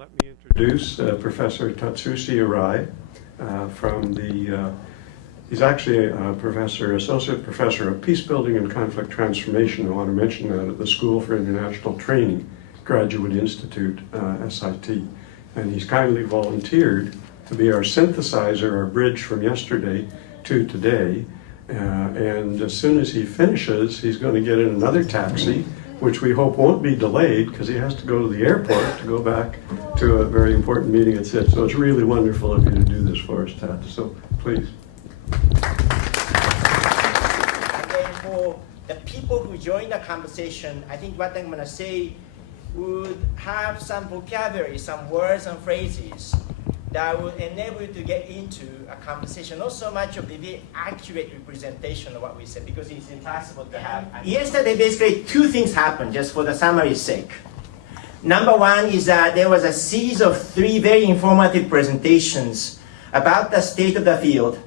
Let me introduce Professor Tatsushi Arai he's actually a professor, associate professor of peacebuilding and conflict transformation. I want to mention that at the School for International Training Graduate Institute, SIT. And he's kindly volunteered to be our synthesizer, our bridge from yesterday to today. And as soon as he finishes, he's going to get in another taxi, which we hope won't be delayed because he has to go to the airport to go back to a very important meeting at SIT. So it's really wonderful of you to do this for us, Tat. So please. Again, for the people who join the conversation, I think what I'm going to say would have some vocabulary, some words and phrases that would enable you to get into a conversation, not so much of the very accurate representation of what we said, because it's impossible to have. Yesterday, basically, two things happened, just for the summary's sake. Number one is that there was a series of 3 very informative presentations about the state of the field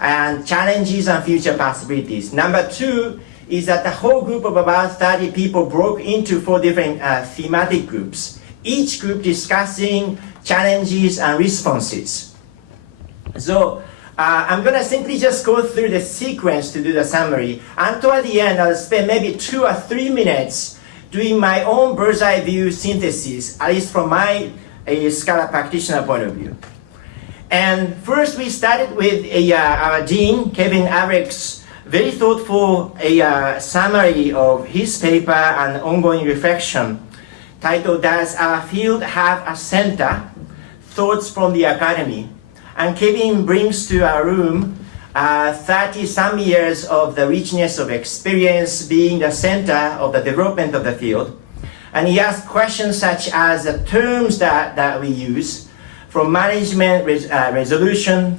and challenges and future possibilities. Number 2 is that the whole group of about 30 people broke into 4 different thematic groups, each group discussing challenges and responses. So I'm going to simply just go through the sequence to do the summary, and toward the end I'll spend maybe 2 or 3 minutes doing my own bird's eye view synthesis, at least from my scholar practitioner point of view. And first we started with our dean, Kevin Averick's very thoughtful summary of his paper and ongoing reflection titled, "Does Our Field Have a Center? Thoughts from the Academy." And Kevin brings to our room 30-some years of the richness of experience being the center of the development of the field. And he asked questions such as the terms that we use, from management, resolution,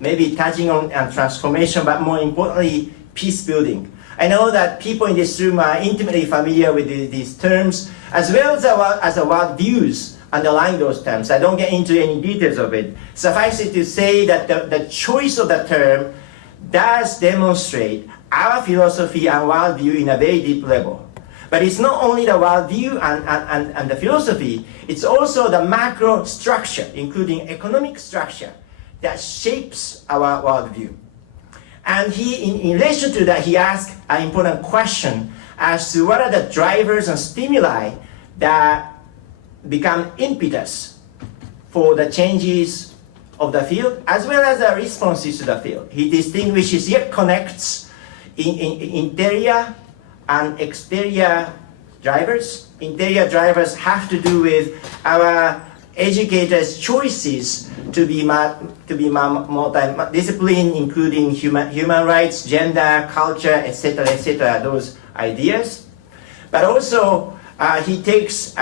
maybe touching on transformation, but more importantly, peace building. I know that people in this room are intimately familiar with these terms, as well as the world views underlying those terms. I don't get into any details of it. Suffice it to say that the choice of the term does demonstrate our philosophy and worldview in a very deep level. But it's not only the worldview and the philosophy, it's also the macro structure, including economic structure, that shapes our worldview. And in relation to that, he asked an important question as to what are the drivers and stimuli that become impetus for the changes of the field, as well as the responses to the field. He distinguishes, yet connects interior and exterior drivers. Interior drivers have to do with our educators' choices to be multi-discipline, including human rights, gender, culture, etc., those ideas. But also, he takes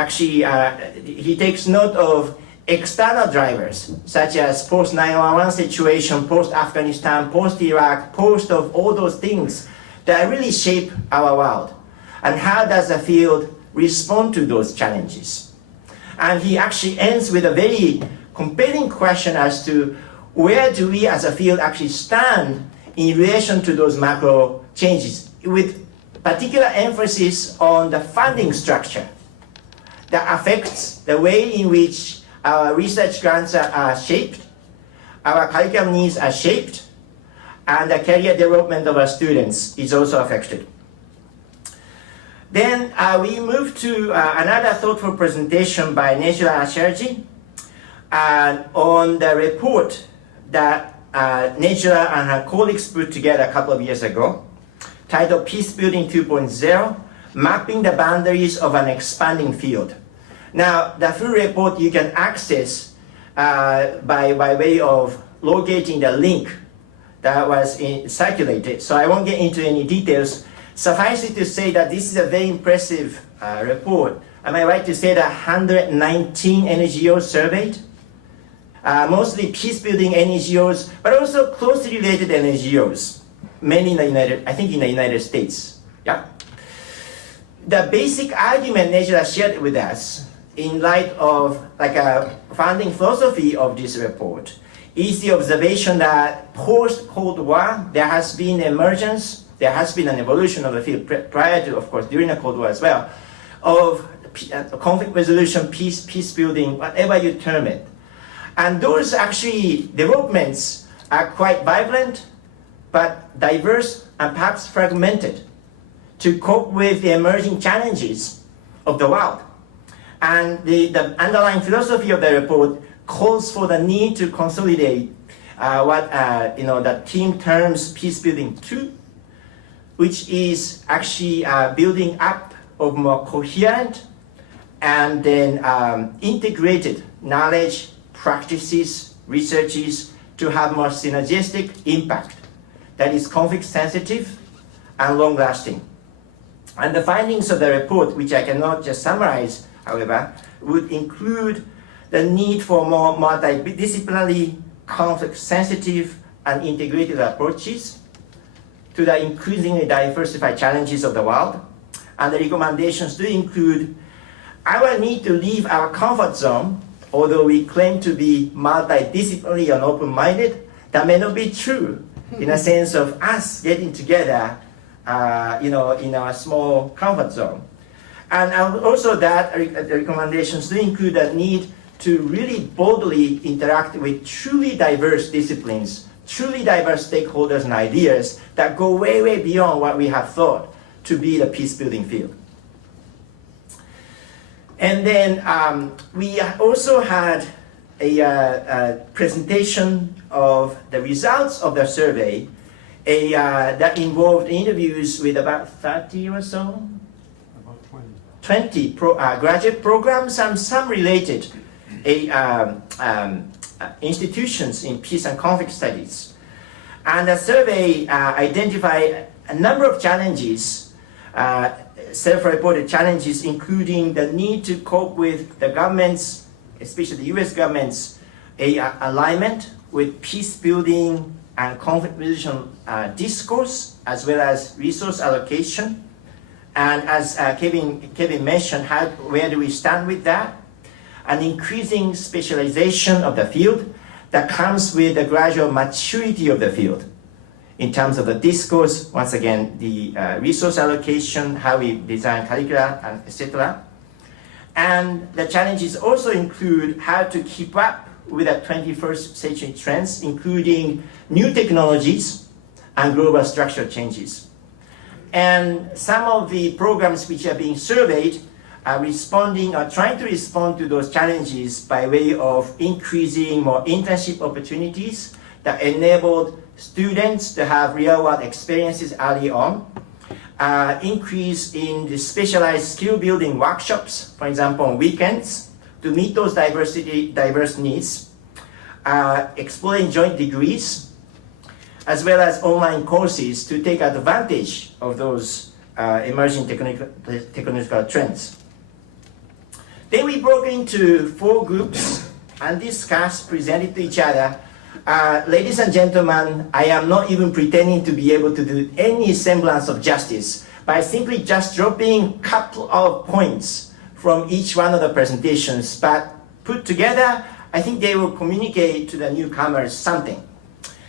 note of external drivers, such as post-9/11 situation, post-Afghanistan, post-Iraq, post of all those things that really shape our world. And how does the field respond to those challenges? And he actually ends with a very compelling question as to where do we as a field actually stand in relation to those macro changes, with particular emphasis on the funding structure that affects the way in which our research grants are shaped, our curriculum needs are shaped, and the career development of our students is also affected. Then we move to another thoughtful presentation by Nejla Asherji on the report that Nejla and her colleagues put together a couple of years ago, titled Peace Building 2.0, Mapping the Boundaries of an Expanding Field. Now, the full report you can access by way of locating the link that was circulated, so I won't get into any details. Suffice it to say that this is a very impressive report. Am I right to say that 119 NGOs surveyed? Mostly peace-building NGOs, but also closely related NGOs, many in the United States. Yeah. The basic argument Nejla shared with us, in light of a founding philosophy of this report, is the observation that post-Cold War, there has been emergence, there has been an evolution of the field prior to, of course, during the Cold War as well, of conflict resolution, peace building, whatever you term it. And those actually developments are quite vibrant, but diverse and perhaps fragmented to cope with the emerging challenges of the world. And the underlying philosophy of the report calls for the need to consolidate what the team terms peace building 2, which is actually building up of more coherent and then integrated knowledge, practices, researches to have more synergistic impact that is conflict sensitive and long lasting. And the findings of the report, which I cannot just summarize, however, would include the need for more multidisciplinary, conflict sensitive and integrated approaches to the increasingly diversified challenges of the world. And the recommendations do include our need to leave our comfort zone, although we claim to be multidisciplinary and open-minded. That may not be true in a sense of us getting together in our small comfort zone. And also that the recommendations do include a need to really boldly interact with truly diverse disciplines, truly diverse stakeholders and ideas that go way, way beyond what we have thought to be the peace-building field. And then we also had a presentation of the results of the survey that involved interviews with about 30 or so? About 20 graduate programs and some related institutions in peace and conflict studies. And the survey identified a number of challenges, self-reported challenges, including the need to cope with the government's, especially the US government's, alignment with peace building and conflict resolution discourse, as well as resource allocation. And as Kevin mentioned, where do we stand with that? An increasing specialization of the field that comes with the gradual maturity of the field in terms of the discourse, once again, the resource allocation, how we design curricula, and etc. And the challenges also include how to keep up with the 21st century trends, including new technologies and global structural changes. And some of the programs which are being surveyed are responding or trying to respond to those challenges by way of increasing more internship opportunities that enabled students to have real-world experiences early on, increase in the specialized skill-building workshops, for example, on weekends, to meet those diverse needs, exploring joint degrees, as well as online courses to take advantage of those emerging technological trends. Then we broke into 4 groups and discussed, presented to each other. Ladies and gentlemen, I am not even pretending to be able to do any semblance of justice by simply just dropping a couple of points from each one of the presentations, but put together, I think they will communicate to the newcomers something.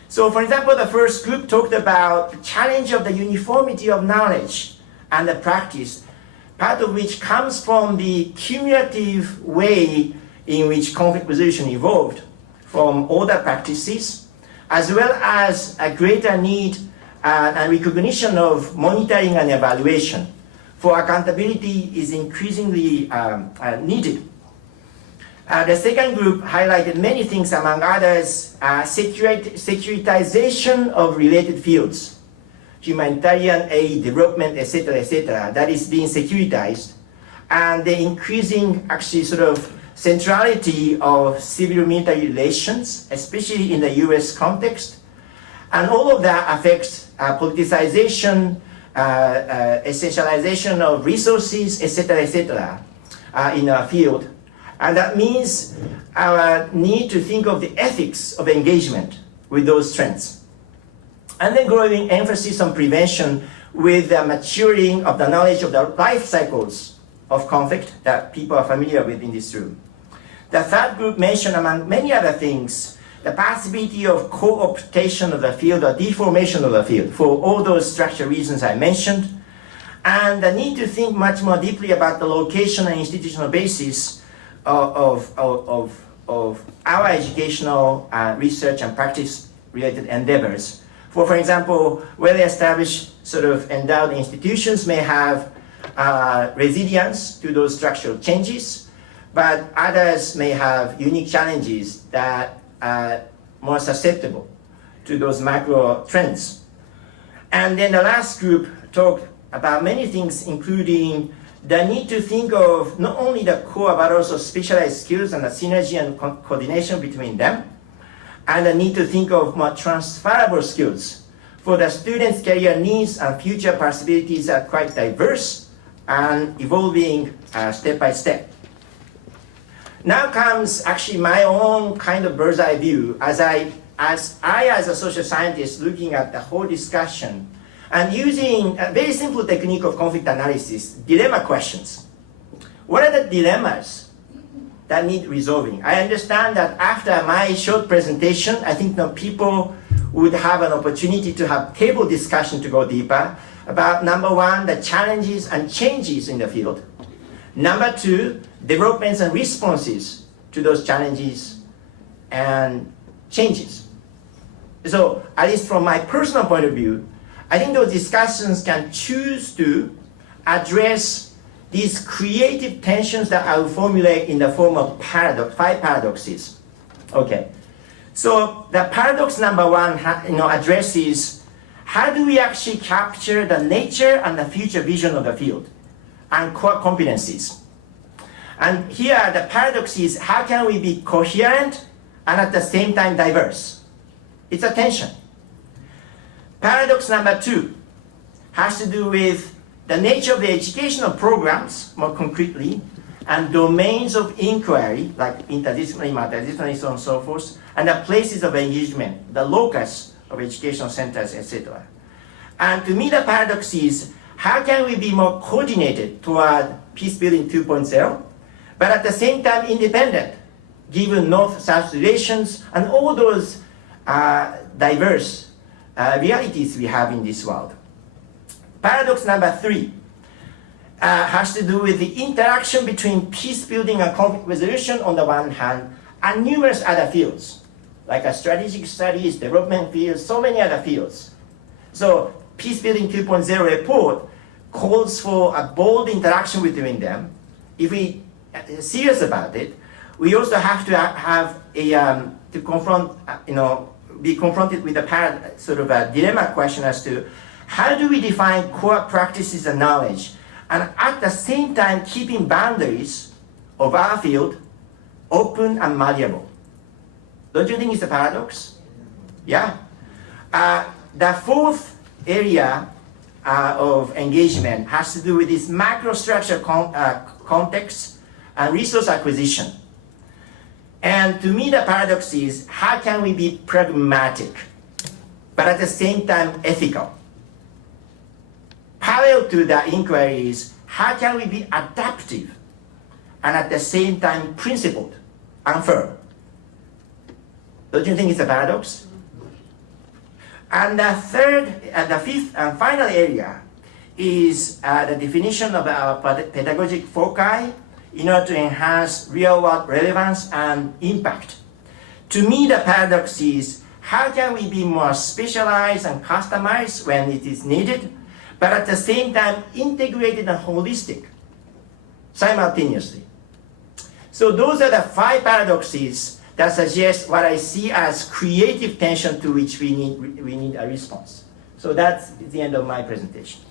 So for example, the first group talked about the challenge of the uniformity of knowledge and the practice, part of which comes from the cumulative way in which conflict resolution evolved from older practices, as well as a greater need and recognition of monitoring and evaluation. For accountability is increasingly needed. The second group highlighted many things, among others, securitization of related fields, humanitarian aid, development, etc., that is being securitized, and the increasing actually sort of centrality of civil-military relations, especially in the US context. And all of that affects politicization, essentialization of resources, etc., in our field. And that means our need to think of the ethics of engagement with those trends. And then growing emphasis on prevention with the maturing of the knowledge of the life cycles of conflict that people are familiar with in this room. The third group mentioned, among many other things, the possibility of co-optation of the field or deformation of the field for all those structural reasons I mentioned, and the need to think much more deeply about the location and institutional basis of our educational research and practice-related endeavors. For example, well-established sort of endowed institutions may have resilience to those structural changes, but others may have unique challenges that are more susceptible to those macro trends. And then the last group talked about many things, including the need to think of not only the core but also specialized skills and the synergy and coordination between them, and the need to think of more transferable skills. For the students' career needs and future possibilities are quite diverse and evolving step by step. Now comes actually my own kind of bird's eye view as I as a social scientist looking at the whole discussion and using a very simple technique of conflict analysis, dilemma questions. What are the dilemmas that need resolving? I understand that after my short presentation, I think people would have an opportunity to have table discussion to go deeper about number one, the challenges and changes in the field. Number two, developments and responses to those challenges and changes. So at least from my personal point of view, I think those discussions can choose to address these creative tensions that I will formulate in the form of five paradoxes. Okay. So the paradox number one addresses how do we actually capture the nature and the future vision of the field and core competencies. And here the paradox is how can we be coherent and at the same time diverse? It's a tension. Paradox number two has to do with the nature of the educational programs, more concretely, and domains of inquiry, like interdisciplinary, multidisciplinary, so on and so forth, and the places of engagement, the locus of educational centers, etc. And to me, the paradox is, how can we be more coordinated toward peace building 2.0, but at the same time independent, given North-South relations and all those diverse realities we have in this world. Paradox number three has to do with the interaction between peace building and conflict resolution on the one hand, and numerous other fields, like strategic studies, development fields, so many other fields. So Peace Building 2.0 report calls for a bold interaction between them. If we are serious about it, we also have to have to confront, be confronted with a sort of a dilemma question as to how do we define core practices and knowledge, and at the same time keeping boundaries of our field open and malleable. Don't you think it's a paradox? Yeah. The fourth area of engagement has to do with this macro structure context and resource acquisition. And to me, the paradox is, how can we be pragmatic, but at the same time ethical? Parallel to the inquiry is, how can we be adaptive and at the same time principled and firm? Don't you think it's a paradox? And the fifth and final area is the definition of our pedagogic foci in order to enhance real-world relevance and impact. To me, the paradox is, how can we be more specialized and customized when it is needed, but at the same time integrated and holistic simultaneously? So those are the five paradoxes that suggest what I see as creative tension to which we need a response. So that's the end of my presentation.